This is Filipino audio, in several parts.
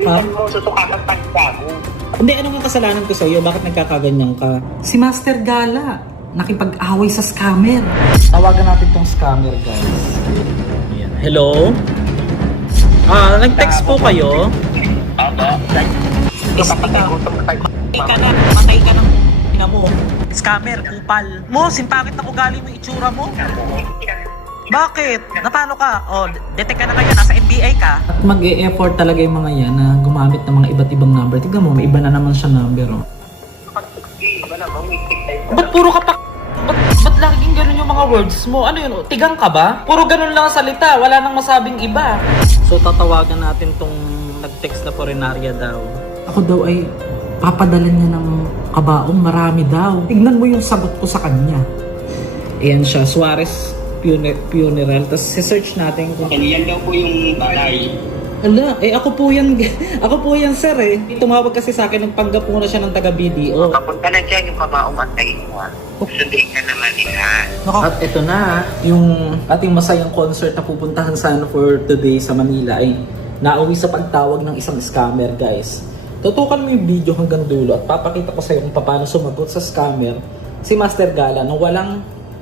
Ha? Hindi mo susukakan tanda mo. Hindi, ano nga kasalanan ko sa'yo? Bakit nagkakaganyan ka? Si Master Gala, nakipag-away sa scammer. Tawagan natin tong scammer, guys. Ayan. Hello? Nag-text po kayo? Aba, Matay ka ng ina mo. Scammer, kupal. Mo, simpakit na ugali mo itsura mo. Bakit? Napano ka? Detect ka na ngayon, nasa NBI ka. At mag-e-effort talaga yung mga yan na gumamit ng mga iba't ibang number. Tignan mo, may iba na naman siya number. Ba't puro ka pa? Ba't laging ganun yung mga words mo? Ano yun? Tigang ka ba? Puro ganun lang ang salita. Wala nang masabing iba. So tatawagan natin tong nag-text na foreignarya daw. Ako daw ay papadala niya ng kabaong marami daw. Tignan mo yung sagot ko sa kanya. Ayan siya, Suarez Funeral. Tapos search natin kung... Yan daw po yung balay. Ala, ako po yan, ako po yan sir eh. Tumawag kasi sa akin, nagpanggap muna siya ng taga-BDO. Kapunta na dyan yung kabaong antayin mo. Sundin ka naman nila. At ito na, yung ating masayang concert na pupuntahan sana for today sa Manila ay nauwi sa pagtawag ng isang scammer, guys. Tutukan mo yung video hanggang dulo at papakita ko sa iyo kung paano sumagot sa scammer si Master Gala nang walang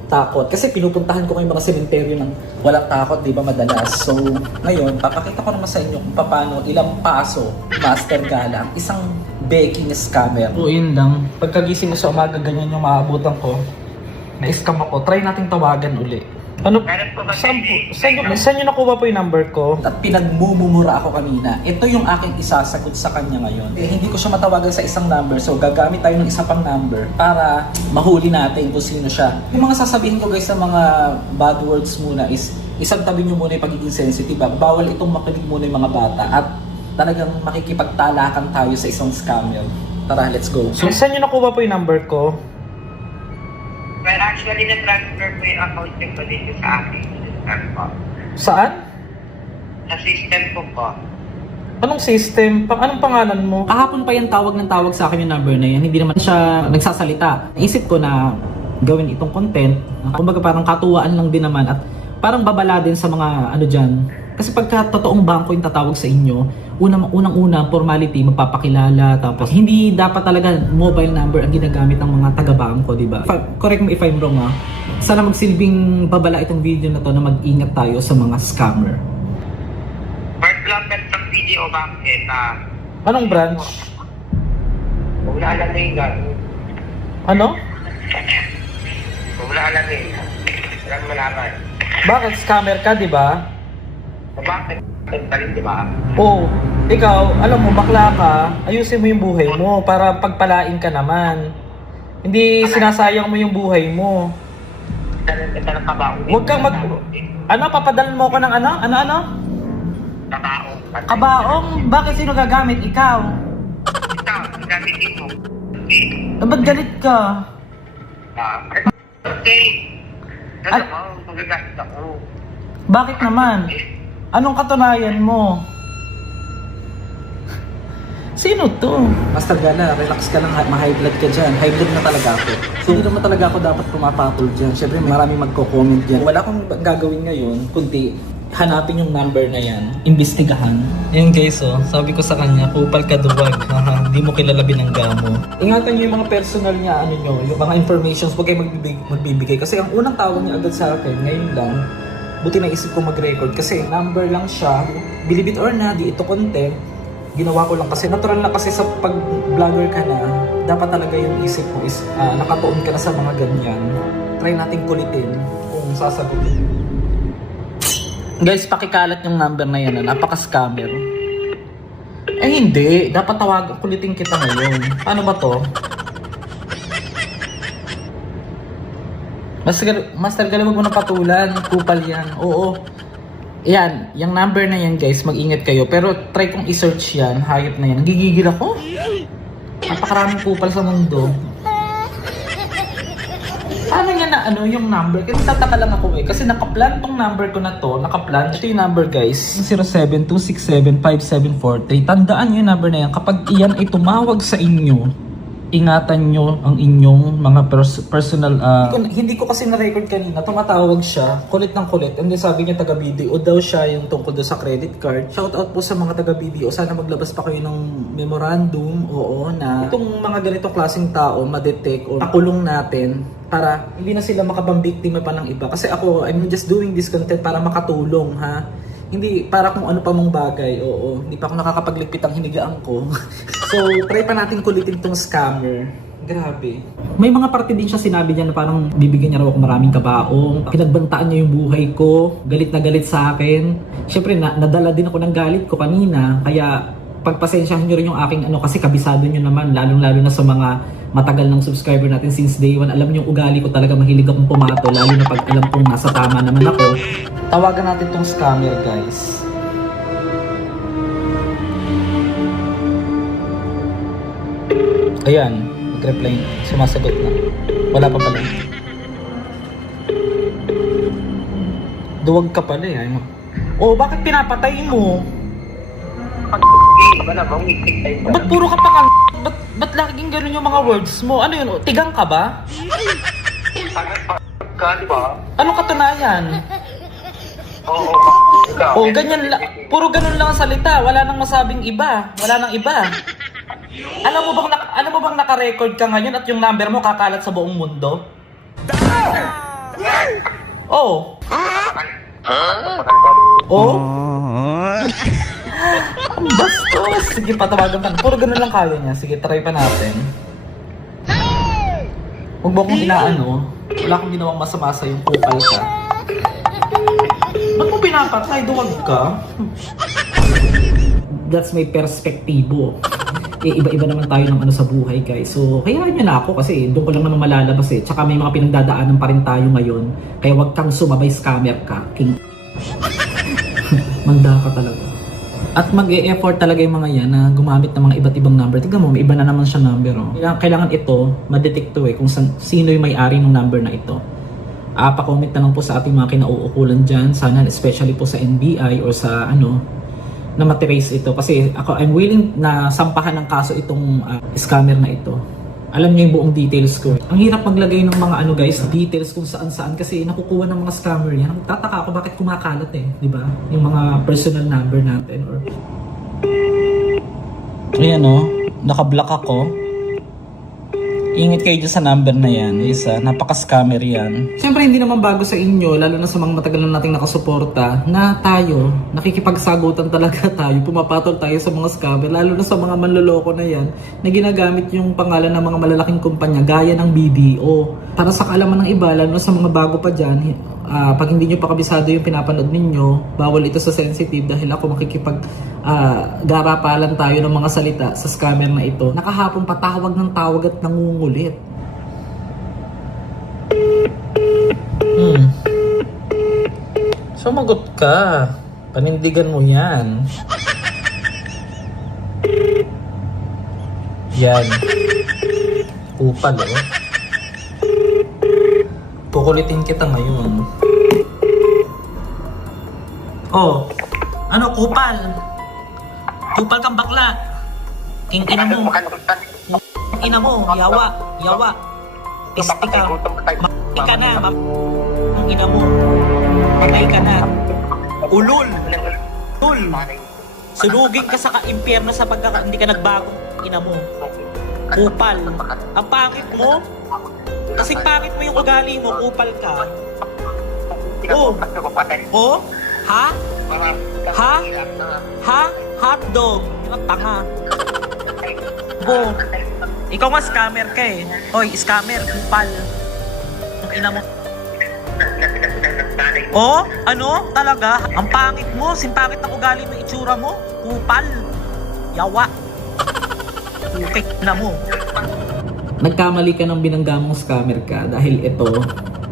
takot. Kasi pinupuntahan ko yung mga sementeryo ng walang takot, di ba madalas? So, ngayon, papakita ko naman sa inyo kung paano ilang paso Master Gala, isang baking scammer. So, yun lang. Pagkagising mo sa umaga, ganyan yung maabutan ko. Na-scam ako. Try nating tawagan uli. Ano? Saan nyo nakuha po yung number ko? At pinagmumura ako kanina. Ito yung aking isasagot sa kanya ngayon. Hindi ko siya matawagan sa isang number. So gagamit tayo ng isa pang number para mahuli natin kung sino siya. Yung mga sasabihin ko guys sa mga bad words muna is isang tabi nyo muna yung pagiging sensitive. Bawal itong makinig muna yung mga bata. At talagang makikipagtalakan tayo sa isang scammer. Tara, let's go. So saan nyo nakuha po yung number ko? Well, actually, na-transfer po yung account niyo po dito sa aking system po. Saan? Sa system ko po. Anong system? Anong pangalan mo? Kahapon pa yan tawag ng tawag sa akin yung number na yan. Hindi naman siya nagsasalita. Naisip ko na gawin itong content. Kumbaga parang katuwaan lang din naman at parang babala din sa mga ano dyan. Kasi pagka totoong bangko yung tatawag sa inyo, unang-una, formality, magpapakilala, tapos hindi dapat talaga mobile number ang ginagamit ng mga taga-bangko, di ba? Correct me if I'm wrong, ha? Sana magsilbing babala itong video na to na mag-ingat tayo sa mga scammer. First lang ng video bank Anong branch? Wala alam na yung gano'n. Ano? Wala alam na yun. Walang malaman. Bakit scammer ka, di ba? Bakit? Pa rin, di ba? Oo. Ikaw, alam mo, bakla ka, ayusin mo yung buhay mo para pagpalain ka naman. Hindi sinasayang mo yung buhay mo. Huwag kang Ano, papadalan mo ko ng ano? Ano? Kabaong. Kabaong? Bakit sino gagamit? Ikaw? Ikaw, gamitin mo. Ba't galit ka? Okay. Alam mo, magagamit ako. Bakit naman? Anong katunayan mo? Sino to? Master Gala, relax ka lang, ma-high blood ka dyan. High blood na talaga ako. So hindi naman talaga ako dapat pumapatol dyan. Siyempre maraming magko-comment dyan. Wala akong gagawin ngayon, kundi hanapin yung number na yan, imbestigahan. Yan guys, sabi ko sa kanya, kupal ka duwag. Hindi mo kilala binangga mo. Ingatan nyo yung mga personal niya, yung mga informations, huwag kayo magbibigay. Kasi ang unang tawag niya agad sa akin, ngayon lang, buti naisip ko mag-record kasi number lang siya. Believe it or not, di ito content. Ginawa ko lang kasi natural na kasi sa pag-vlogger ka na, dapat talaga yung isip mo is nakatuon ka na sa mga ganyan. Try nating kulitin kung sasagutin. Guys, pakikalat yung number na yan na napaka-scammer. Hindi. Dapat kulitin kita ngayon. Paano ba to? Master Gala, wag mo na patulan. Kupal yan. Oo. Yan. Yung number na yan, guys. Mag-ingat kayo. Pero try kong i-search yan. Hayop na yan. Nagigigil ako. Napakaraming kupal sa mundo. Paano niya na yung number? Kasi tataka lang ako Kasi nakaplan tong number ko na to. Nakaplan. Ito yung number, guys. 072675743. Tandaan nyo yung number na yan. Kapag iyan ay tumawag sa inyo, ingatan nyo ang inyong mga personal hindi ko kasi na-record kanina, tumatawag siya kulit ng kulit, and then sabi niya taga BDO daw siya yung tungkol doon sa credit card. Shout out po sa mga taga BDO, sana maglabas pa kayo ng memorandum, oo, na itong mga ganitong klaseng tao ma-detect o makulong natin para hindi na sila makabambiktima pa ng iba. Kasi ako, I'm just doing this content para makatulong, ha, hindi para kung ano pa mong bagay. Oo, hindi pa ako nakakapagligpit ang hinigaan ko. So, try pa natin kulitin tong scammer. Grabe. May mga parte din siya sinabi niya na parang bibigyan niya raw ako maraming kabaong. Pinagbantaan niya yung buhay ko. Galit na galit sa akin. Siyempre, nadala din ako ng galit ko kanina. Kaya, pagpasensyahan niyo rin yung aking kasi kabisado niyo naman. Lalong-lalo na sa mga matagal ng subscriber natin since day one. Alam niyo yung ugali ko talaga, mahilig akong pumato. Lalo na pag alam kong nasa tama naman ako. Tawagan natin tong scammer, guys. Ayan, nag-reply na. Sumasagot na. Wala pa pala. Duwag ka pala eh. Oh, bakit pinapatay mo? Ba't puro ka pa ka? Ba't laging ganun yung mga words mo? Ano yun? Tigang ka ba? Ano katunayan? Oh, ganyan lang. Puro ganun lang ang salita. Wala nang masabing iba. Wala nang iba. Alam mo bang naka-record ka ngayon at yung number mo kakalat sa buong mundo? Oh. Oh. Bastos. Sige, patawagan pa. Puro ganun lang kaya niya. Sige, try pa natin. Huwag mo akong inaano. Wala akong ginawang masama sa yung kupal ka. Ba't mo pinapatay? Duwag ka? That's my perspektibo. Iba-iba naman tayo ng sa buhay, guys. So, hayaan nyo na ako kasi doon ko lang naman malalabas eh. Tsaka may mga pinagdadaanan pa rin tayo ngayon. Kaya wag kang sumabay scammer ka. King. Manda ka talaga. At mag-e-effort talaga yung mga yan na gumamit ng mga iba't ibang number. Tignan mo, may iba na naman siya number. Oh. Kailangan ito, ma-detect to kung sino yung may-ari ng number na ito. Pa-comment na lang po sa ating mga kinauukulan dyan. Sana especially po sa NBI or sa na matrace ito. Kasi ako, I'm willing na sampahan ng kaso itong scammer na ito. Alam niyo yung buong details ko. Ang hirap maglagay ng mga guys, details kung saan-saan kasi nakukuha ng mga scammer yan. Nagtataka ako bakit kumakalat di ba? Yung mga personal number natin or ayan naka-block ako. Ingat kayo dyan sa number na yan. Napaka-scammer yan. Siyempre hindi naman bago sa inyo, lalo na sa mga matagal na nating nakasuporta, na tayo, nakikipagsagutan talaga tayo, pumapatol tayo sa mga scammer, lalo na sa mga manloloko na yan, na ginagamit yung pangalan ng mga malalaking kumpanya, gaya ng BDO. Para sa kaalaman ng iba, lalo na sa mga bago pa dyan, pag hindi nyo pa kabisado yung pinapanood ninyo, bawal ito sa sensitive dahil ako garapalan tayo ng mga salita sa scammer na ito. Nakahapon patawag ng tawag at nangungulit. Sumagot ka. Panindigan mo yan. Yan. Kupal Kukulitin kita ngayon. Oh, kupal? Kupal kang bakla. King ina mo. Ina mo, yawa. Pisti ka. Matay ka na. Ang ina mo. Matay ka na. Ulul. Sunugin ka sa impyerno sa hindi ka nagbago. Ina mo. Kupal. Ang pangit mo. Kasi pangit mo yung ugali mo, kupal ka. Oh? Ha? Hotdog. Yung tanga. Ikaw nga scammer ka eh. Hoy, scammer, kupal. Ang ina mo. Oh? Talaga? Ang pangit mo, simpangit ng ugali mo, itsura mo. Kupal. Yawa. Ukik na mo. Nagkamali ka ng binangga mong scammer ka dahil ito,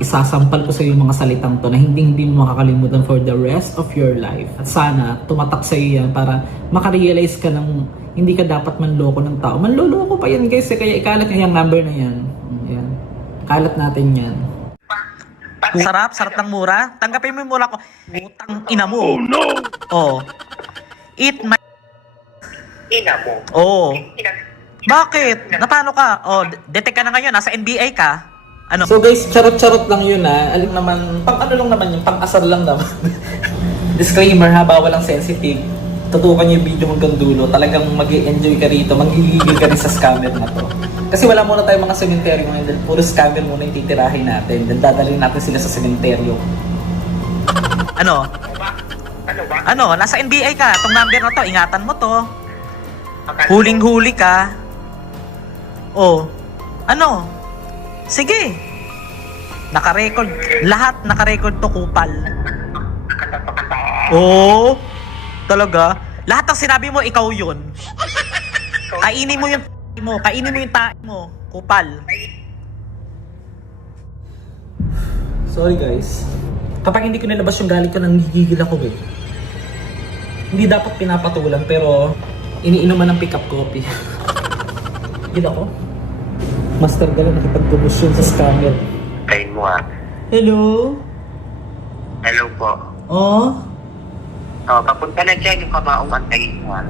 isasampal ko sa iyo mga salitang to na hindi mo makakalimutan for the rest of your life. At sana tumatak sa iyo yan para makarealize ka ng hindi ka dapat manloko ng tao. Manloloko pa yan guys, kaya ikalat niya yung number na yan. Yan. Kalat natin yan. Sarap ng mura. Tanggapin mo yung mura ko. Utang ina mo. Oh no! Oh. Eat my... Ina mo? Oh. Bakit? Napano ka? Oh, detect ka na ngayon. Nasa NBA ka. Ano? So guys, charot-charot lang yun ha. Alam naman, pang ano lang naman yun, pang asar lang naman. Disclaimer ha, bawal ang sensitive. Tutukan yung video hanggang dulo. Talagang mag-enjoy ka rito, magigigil ka rin sa scammer na to. Kasi wala muna tayong mga sementeryo ngayon dahil puro scammer muna yung titirahin natin. Dahil dadalhin natin sila sa sementeryo. Ano? Ano ba? Ano? Nasa NBA ka. Itong number na to, ingatan mo to. Akala ko- Huling-huli ka. Oh. Ano? Sige. Naka-record. Lahat naka-record to, kupal. Oo. Talaga? Lahat ng sinabi mo, ikaw yun. Kainin mo yung mo. Kainin mo yung tae mo. Kupal. Sorry guys. Kapag hindi ko nilabas yung galit ko, nanggigigil ako eh. Hindi dapat pinapatulan pero iniinuman ng pick-up coffee. Gila ko. Master Gala nakipag-promotion sa scammer. Kain mo ah. Hello? Hello po. Oh? Oh, papunta na dyan yung kabaong antayin mo ah.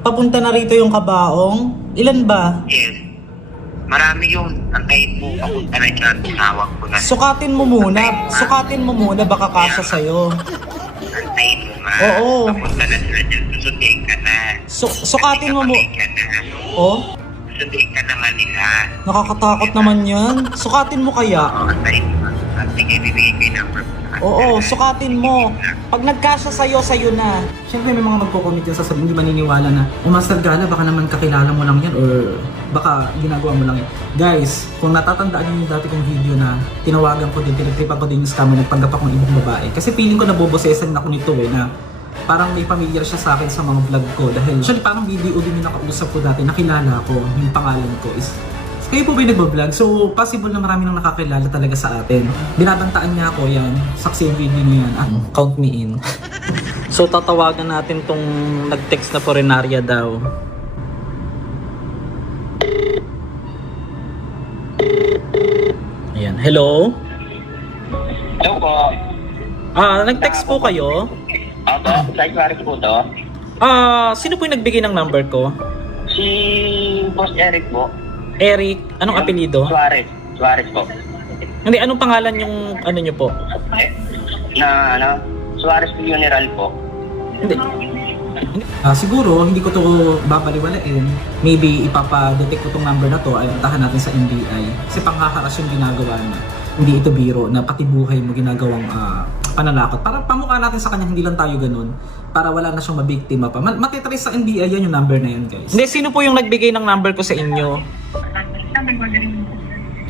Papunta na rito yung kabaong. Ilan ba? Yes. Marami yun. Antayin mo. Papunta na dyan. Tinawag ko na. Sukatin mo muna. Sukatin mo muna baka kasya sa'yo. Antayin mo nga. Oo. Papunta na sila dyan. Susunduin ka na. Sukatin mo mo. Ka na. Oh? Susunduin ka na nga nila. Nakakatakot naman yan. Sukatin mo kaya? Oo, antayin mo. Sige, bibigay ko yung number mo. Oo, sukatin mo. Pag nagkasya sa'yo, sa'yo na. Siyempre may mga magko-comment yan sa sabi, hindi maniniwala na, o Master Gala, baka naman kakilala mo lang yan or baka ginagawa mo lang yan. Guys, kung natatandaan niyo yung dati kong video na tinawagan ko din, pinagtripan ko din yung scammer, nagpanggap akong ibang babae. Kasi feeling ko nabobosesan ako nito eh, na parang may familiar siya sa akin sa mga vlog ko. Dahil actually parang video din yung nakausap ko dati, nakilala ko, yung pangalan ko is kayo po ba yung nagbablog? So, possible na marami nang nakakilala talaga sa atin. Binabantaan niya ako yan. Saksi yung video niya yan. Count me in. So, tatawagan natin tong nag-text na foreignarya daw. Ayan. Hello? Hello po. Nag-text po kayo? Opo, Sir Clarice po to. Sino po yung nagbigay ng number ko? Si Boss Eric po. Eric, anong apelido? Suarez. Suarez po. Hindi, anong pangalan yung ano nyo po? Suarez Funeral po. Hindi. Siguro, hindi ko to babaliwalain. Maybe ipapadetect ko tong number na to ay puntahan natin sa NBI. Kasi panghaharas yung ginagawa niya. Hindi ito biro na pati buhay mo ginagawang pananakot. Para pamukha natin sa kanya, hindi lang tayo ganun. Para wala na siyang mabiktima pa. Matitrace sa NBI yan yung number na yan, guys. Hindi, sino po yung nagbigay ng number ko sa inyo?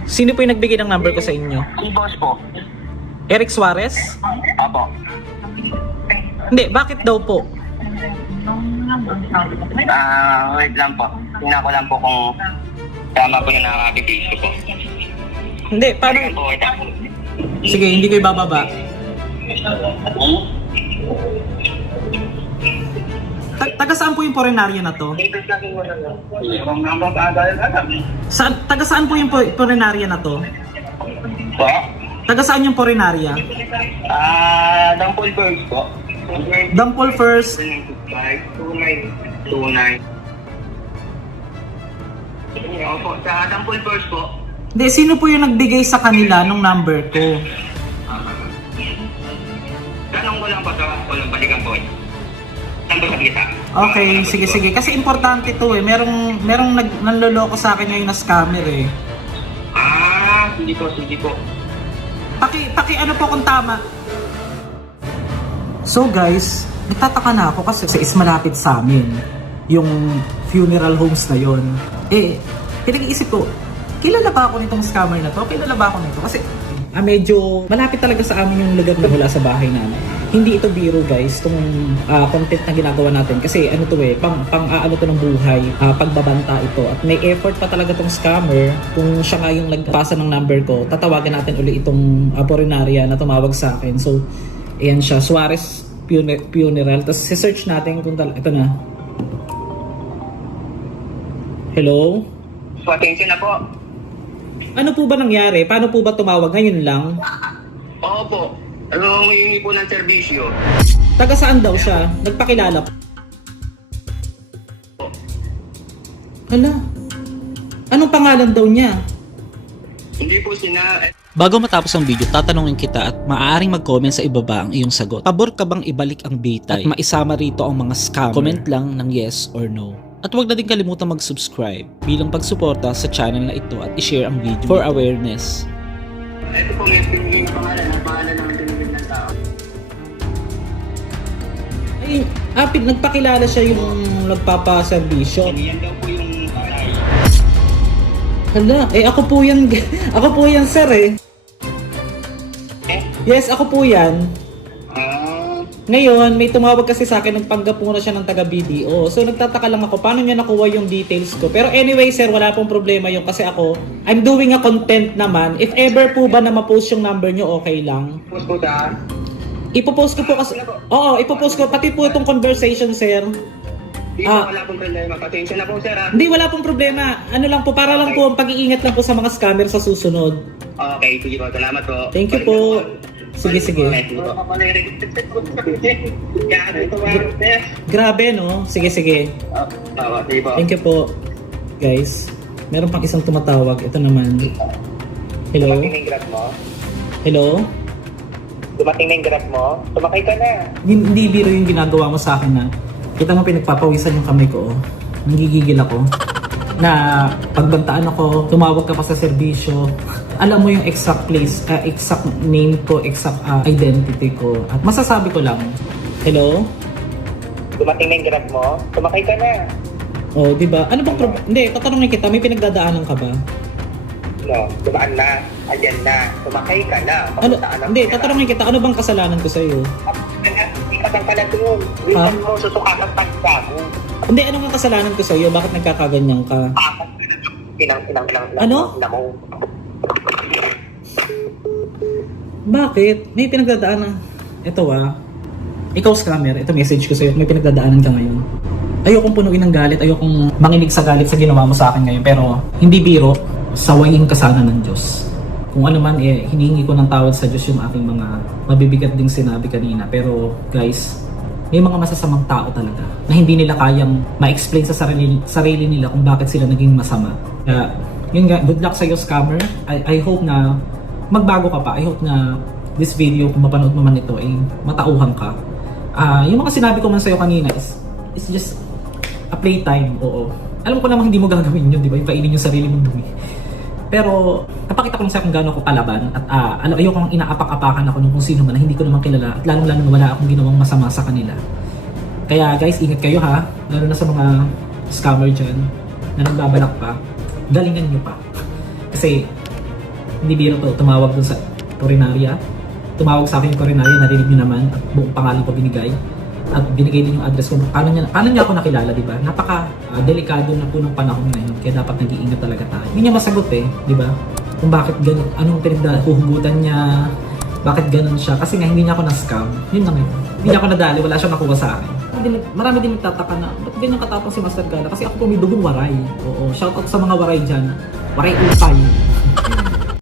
Sino po yung nagbigay ng number ko sa inyo? Si Boss po. Eric Suarez? Opo. Hindi, bakit daw po? Wait lang po. Tingnan ko lang po kung tama po yung nakakabibigay ko po. Hindi, paano? Tingnan po, wait lang. Sige, hindi ko ibababa. Taga saan po yung foreignarya na to? Taga saan po yung foreignarya na to? Po? Taga saan yung foreignarya? Dampol Birds po. Dampol first. 2929. Opo, sa Dampol Birds po. Hindi, sino po yung nagbigay sa kanila nung number ko? Tanong ko lang po sa walang balikan po. Saan ba sa Okay, sige. Kasi importante to eh. Merong nanloloko sa akin ngayon na scammer eh. Sige po. Paki ano po kung tama. So guys, nagtataka na ako kasi is malapit sa amin yung funeral homes na yon. Pinag-iisip ko, kilala ba ako nitong scammer na to? Kilala ba ako nito? Kasi medyo malapit talaga sa amin yung lugar na wala sa bahay namin. Hindi ito biro guys, itong content na ginagawa natin. Kasi ano to pang ano to ng buhay, pagbabanta ito. At may effort pa talaga tong scammer. Kung siya nga yung nagpasa ng number ko, tatawagan natin uli itong foreignarya na tumawag sa akin. So, ayan siya, Suarez Funeral. Tapos search natin kung ito na. Hello? Attention na po. Ano po ba nangyari? Paano po ba tumawag? Ngayon lang? Opo. Ano humingi po ng serbisyo? Taga saan daw siya? Nagpakilala po. Hala. Anong pangalan daw niya? Hindi po sina... Bago matapos ang video, tatanungin kita at maaaring mag-comment sa ibaba ang iyong sagot. Pabor ka bang ibalik ang Bitay at maisama rito ang mga scammer? Comment lang ng yes or no. At huwag na din kalimutan mag-subscribe bilang pagsuporta sa channel na ito at i-share ang video for awareness. Ito po yung pinigay na pangalan. Ang pangalan ng pinigay ng tao. Ay, nagpakilala siya yung nagpapaserbisyo. Yan daw po yung aray. Hala, ako po yan, ako po yan sir eh. Yes, ako po yan. Ngayon, may tumawag kasi sa akin, nagpanggap muna siya ng taga-BDO. So, nagtataka lang ako, paano niya nakuha yung details ko. Pero anyway, sir, wala pong problema yung kasi ako, I'm doing a content naman. If ever po ba na ma-post yung number nyo, okay lang. Post po ta. Ipopost ko po kasi, oo, ipopost ko, pati po itong conversation, sir. Dito wala pong problema. Pasensya na po, sir. Hindi, wala pong problema. Ano lang po, para lang po ang pag-iingat lang po sa mga scammer sa susunod. Okay, sige po. Salamat po. Thank you po. Sige, sige. Grabe, no? Sige, sige. Thank you po. Guys, meron pang isang tumatawag. Ito naman. Hello? Dumating na yung grab mo? Hello? Dumating na yung grab mo? Tumakay ka na. Hindi biro yung ginagawa mo sa akin na kita mo pinagpapawisan yung kamay ko. Oh. Nanggigigil ako. Na pagbantaan ako, tumawag ka pa sa serbisyo. Alam mo yung exact place, exact name ko, exact identity ko. At masasabi ko lang, hello? Dumating na yung grab mo? Tumakay ka na. Oh, di ba? Ano bang problema? Hindi, tatanungin kita, may pinagdadaanan ka ba? No, dumaan na. Ayan na. Tumakay ka na. Ano? Papuntaan na Hindi, pera. tatanungin kita, ano bang kasalanan ko sa iyo? Ikatang pala doon. Reason mo, susukatan tagda mo. Hindi, ano nga kasalanan ko sa iyo? Bakit nagkakaganyan ka? Inang Ano? na mo. Bakit? May pinagdadaanan. Ito ikaw scammer, ito message ko sa'yo, may pinagdadaanan ka ngayon. Ayokong punuin ng galit, ayokong manginig sa galit sa ginawa mo sa akin ngayon, pero hindi biro, sawayin ka sana ng Diyos. Kung ano man, hinihingi ko ng tawad sa Diyos yung aking mga mabibigat ding sinabi kanina. Pero guys, may mga masasamang tao talaga na hindi nila kayang ma-explain sa sarili nila kung bakit sila naging masama. Kaya, yun nga, good luck sa'yo scammer. I hope na magbago ka pa. I hope na this video, kung mapanood mo man ito, ay matauhan ka. Yung mga sinabi ko man sa'yo kanina is just a playtime, oo. Alam ko namang hindi mo gagawin yun, di ba? Yung kainin yung sarili mong dumi. Pero, napakita ko lang sa'yo kung gaano ako kalaban at ayokong inaapak-apakan ako ng kung sino man na hindi ko naman kilala at lalong-lalo na wala akong ginawang masama sa kanila. Kaya guys, ingat kayo ha, lalo na sa mga scammer dyan na nagbabalak pa, galingan nyo pa. Kasi, hindi biro to, tumawag dun sa Corenaria. Tumawag sa akin yung Corenaria, narinig nyo naman at buong pangalan ko binigay. At binigay din yung address ko. Paano niya ako nakilala, di ba? Napaka-delikado na po ng panahon ngayon. Kaya dapat nag-iingat talaga tayo. Hindi niya masagot di ba? Kung bakit ganun, anong pinaghuhugutan niya, bakit ganun siya. Kasi nga hindi niya ako na-scam. Yun lang yun. Hindi niya ako nadali, wala siyang nakuha sa akin. Marami din nagtataka na, ba't ganyan katapang si Master Gala? Kasi ako po may dugong waray. Oo, shoutout sa mga waray dyan. Waray upay.